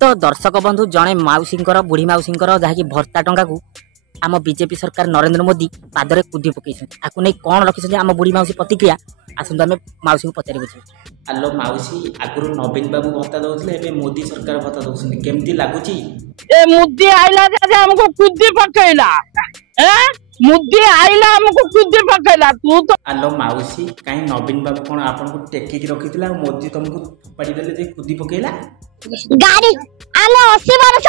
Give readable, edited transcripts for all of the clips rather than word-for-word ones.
तो दर्शक बंधु जड़े मौसींकर बुढ़ी मौसींकर जहाँकि भत्ता टंका को आम बीजेपी सरकार नरेंद्र मोदी पादरे कुदी पकई आपको नहीं कौन रखी आम बुढ़ी मौसी प्रतिक्रिया आसतु आम मौसी को पचारि बुझे। हेलो मौसी आगुरी नवीन बाबू भत्ता दौले मोदी सरकार भत्ता दौरान केमती लगुच मुद्दी आइला हमको कुदी पकईला मुद्दी आइला हमको कुदी पकईला तू तो। हेलो मौसी कहीं नवीन बाबू कौन आपको टेकिक रखी मोदी तुमको फोपाड़ी देले कुदी पकईला गाड़ी आम 80 वर्ष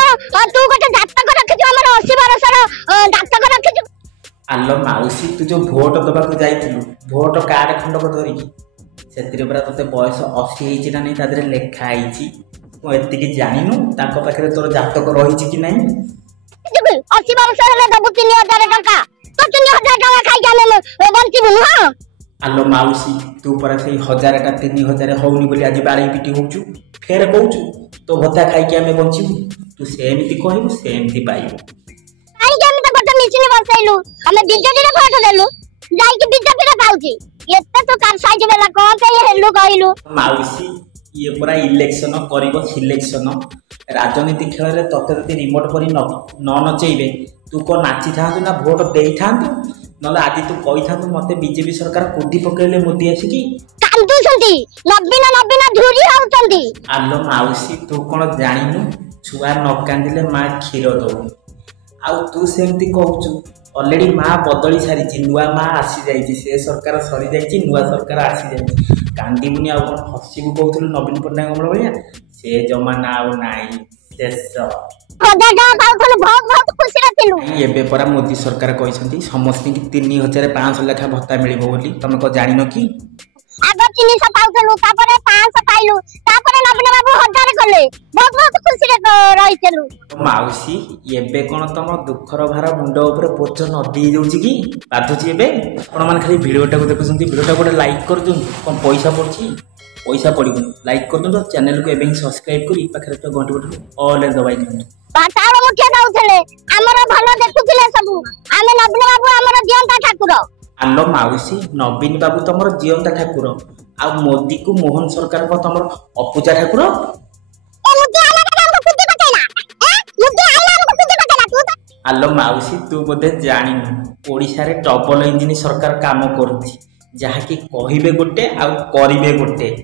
तू गोटे जातक रखिछु हमर 80 वर्ष जातक रखिछु। हेलो मौसी तू जो भोट दबाक जाइथिलु भोट कार्ड खंडक धरिकी सेतिरे परा तते बयस 80 हेछि ना नै तादरे लेखा आइछि तू एतिकी जानिनु ताको पाखरे तोर जातक रहिछि कि नै 80 वर्ष हेले दबु 3000 टका तो 3000 टका खाइ जाने बंचिबु न। हेलो मौसी तू पर से 1000 टा 3000 होउनी बोली आज बाड़ी पिटी होउछु फेर कहउछु तो भत्ता खाइ के हमें बंचिबु तू सेमति कहबु सेमति पाइबु आई के हम तो गोटे मिसिन बसैलु हमें बीजेपी रे भोट देलु जाई के बीजेपी रे पाउची एते तो कार साइज बेला कोन पे हेलु कहलु। मौसी ये पूरा इलेक्शन करिवो सिलेक्शन राजनीति खेल रे तते तते रिमोट परी न नचैबे तू को नाची थांतु ना भोट देई थांतु नले आज तू कहि थांतु मते बीजेपी सरकार कुदी पकैले मोदी आसी कांदु संती नवीन नवीन धुरी होउतंती। आलो मौसी तू कोन जानिनु छुआ न कांदिले मा खीर दउ आउ तू सेमती कहउछु ऑलरेडी मा बदली सारी नुआ मा आसी जाइछि से सरकार सरी जाइछि नुआ सरकार आसी जाइछि कांदीमुनि आ कोन हसी को कहउथुल नवीन पटनायक हमर भैया से जमाना आ नाही शेष दादा पाउथल बहुत बहुत खुशी रहतिलु एबे परा मोदी सरकार कहिसंती समस्त की 3500 लेखा भत्ता मिलिबो बोली तमे को जानिनो की आगे 300 पाउथलु तापरे 500 पाइलु तापरे नवीन बाबू 1000 करले बहुत बहुत खुशी रहितलु। मौसी एबे कोन तम दुखर भार मुंड ऊपर पोच नदी जाउची की बाधुची एबे आपण मान खाली वीडियोटा को देखुसंती वीडियोटा को लाइक कर दियौ कम पैसा पड़ची पैसा पड़िबो लाइक कर दो चैनल को एबे सब्सक्राइब करी पाखरे तो घंटी बटन ऑल दबाई दियौ पाताळ मुखिया दाउथले हमर भलो देखुथिले सब आमे नवीन बाबू हमर जियंता ठाकुर। आलो मौसी नवीन बाबू तमर जियंता ठाकुर आ मोदी को मोहन सरकार को तमर अपूजा ठाकुर ए मुद्दी आला हमको कुदी पकैला मुद्दी आला हमको कुदी पकैला तू तो। आलो मौसी तू बोधे जानिनु ओडिसा रे डबल इंजिन सरकार काम करथि जहा कि कहिबे गोटे आ करिवे गोटे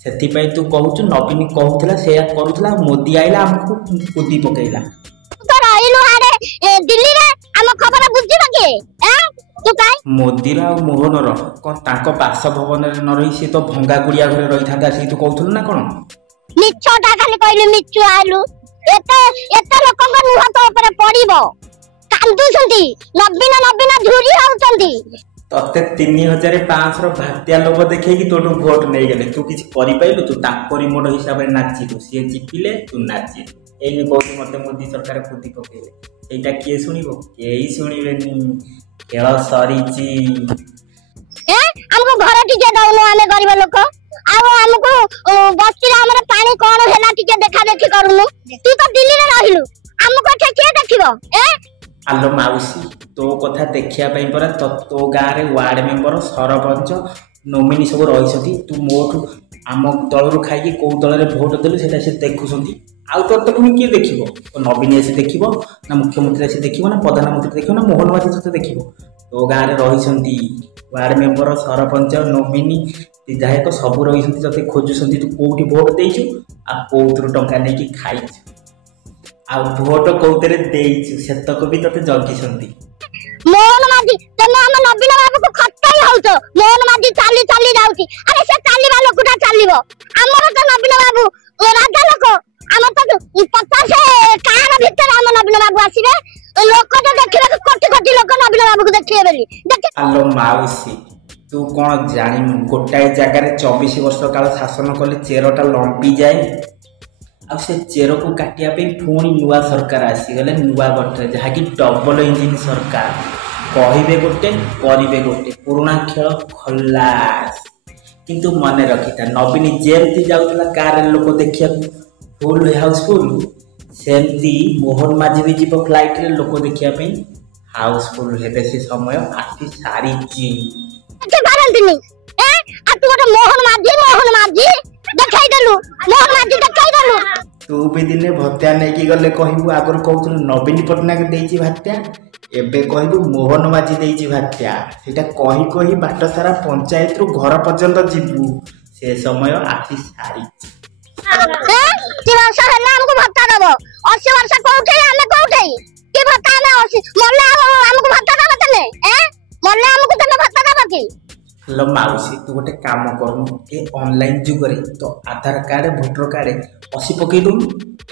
सेति पई तू कहउछु नवीन कहउथला सेया करूथला मोदी आइला हमको कुदी पकैला तो रहिलु हारे दिल्ली रे हम खबर बुझिबा के तू काई मोदी रा मोहन रो कोन ताको बासभवन रे न रही से तो भंगा गुड़िया घरे रही थांदा से तू कहउथल ना कोन मिछटा खाली कहलु मिछु आलु एते एते लोकन मुह तो ऊपर पड़िबो कांदु संती नवीन नवीन धुरी होउतंती तते 3500 भात्या लोभ देखे कि तोटू वोट नहीं गेले तू किछ करि पाइलु तू ताको रिमोट हिसाब रे नाची तू से चिपिले तू नाची एनी बहुत मते मोदी सरकार कुदी पकेले एटा के सुनिबो केई सुनिबेनी खेल सरीची हमको घर टिके दउनो आमे गरीब लोक आउ हमको बस्ती रे हमर पानी कोन हेला टिके देखा देखी करूनु तू तो दिल्ली रे रहिलु हमको के देखिबो आलो मौसी तो कथा देखिया पई पर तो गाँ रे वार्ड मेंबर सरपंच नोमिनी सब रहिसथि तू मोठू आम दलरु खाइके को दल रे वोट देलु सेटा से देखुसंती आउ तो पुनी के देखिबो नवीन से देखिबो ना मुख्यमंत्री से देखिबो ना प्रधानमंत्री देखिबो ना मोहन माझी से देखिबो तो गाँ रे रहिसंती वार्ड मेंबर सरपंच नोमिनी विधायक सब रहिसंती जते खोजुसंती तू कोठी वोट देइछु आ कोउतरु टंका नै कि खाइछु आ वोट कोउतरे देइछु सेतक भी तते जगिसंती मोहन माझी तने हम नवीन बाबू को खत्ताई होतो मोहन माझी चाली चाली जाउची अरे से चाली वाला कुटा चालीबो हमर तो नवीन बाबू राजा लोक हम तो 50 कार भीतर हम नवीन बाबू आसीबे लोक तो देखिबे कोटी कोटी लोक नवीन बाबू को देखिबे बेली हेलो मौसी तू कौन जानिनु गोटाए जगह रे 24 वर्ष काल शासन कले चेरटा लंपी जाए आ से चेर को काटिया पे पुणी नुआ सरकार आसी गले नुआ गठरे जहा कि डबल इंजिन सरकार कहिबे गोटे करिवे गोटे पुराना खेल खल्लास किंतु मने रखिता नवीन जेमती जाउतला कार लोक देखिया फुल हाउसफुल सेमती मोहन माझी भी जीव फ्लाइट रे लोक देखिया पे हाउसफुल हेबे से समय आसी सारी ची के बारंतिनी आ तू मोहन माझी देखाई देलु मोहन माझी देखाई देलु तू भी दिने भत्या नहीं गले कहबू आगर कहूँ नवीन पट्टनायक देती भात्या एबे कहबू मोहन माझी देती भात्या सेटा कही कही बाट सारा पंचायत रु घर पर्यंत जीवू से समय आसी सारी 3 वर्ष हेला हमको भत्ता दबो 80 वर्ष कोठे हमें कोठे की भत्ता हमें 80 मोले हमको भत्ता दबो तने मोले हमको तने भत्ता दबो की हेलो माउसी तू गोटे काम करनु ए ऑनलाइन जुग रे तो आधार कार्ड वोटर कार्ड 80 पकई दउ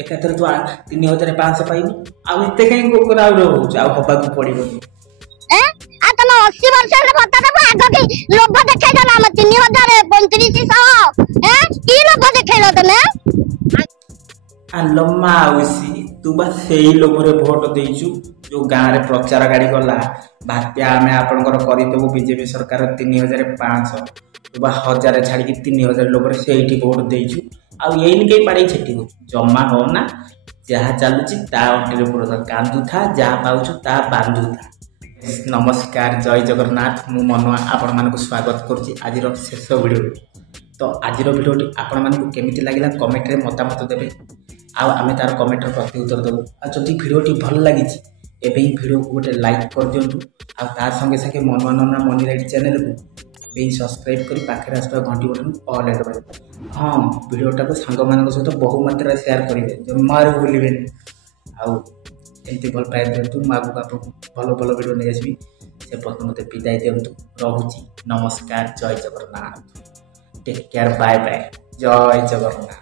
एकाथरे तू 3500 पाइबू आ एते कहीं कोकरा रहउछ आ हबा को पड़िबो आ तने 80 वर्ष रे भत्ता दबो आगो की लोभ देखाइ दला हम 3350 की लोभ देखाइलो तने आलो माउसी तू बा सेही लोभरे भोट देइछु जो गाँव में प्रचार गाड़ी गला भात्या आम आपंकर करदेबू बीजेपी सरकार 3500 तू बा 1000 छाड़ी 3000 लोभरे से भोट देइछु आईन कई पाड़े छेटी जमा हो ना जहाँ चलुची ता अंटी पुरस्कार कांदू था जहाँ पाऊछु ता बांधु था। नमस्कार जय जगन्नाथ मु मनुआ आपण मानक स्वागत करुच्ची आज शेष वीडियो। तो आज वीडियोटी आपण मानक केमिति लागिला कमेंट रे मतामत देबे आमे तार कमेंट प्रत्युत्तर देबू जदि वीडियोटी भल लगी एबे ही वीडियो को गोटे लाइक कर दिंतु आ तार संगे संगे मनुआ नन्ना मनी राइट चैनल को भी सब्सक्राइब कर पाखे आसवा घंटी बटन ऑल दबाई। हाँ वीडियोटा को सांग मान सहित बहु मात्रा शेयर करेंगे जमार भूलें आमती भल पाए दिंतु मुझे आपको भल भल वीडियो नहीं आसबि से पर्यटन मत विदाय दिंतु रोची नमस्कार जय Jagannath take care bye bye जय जगन्नाथ।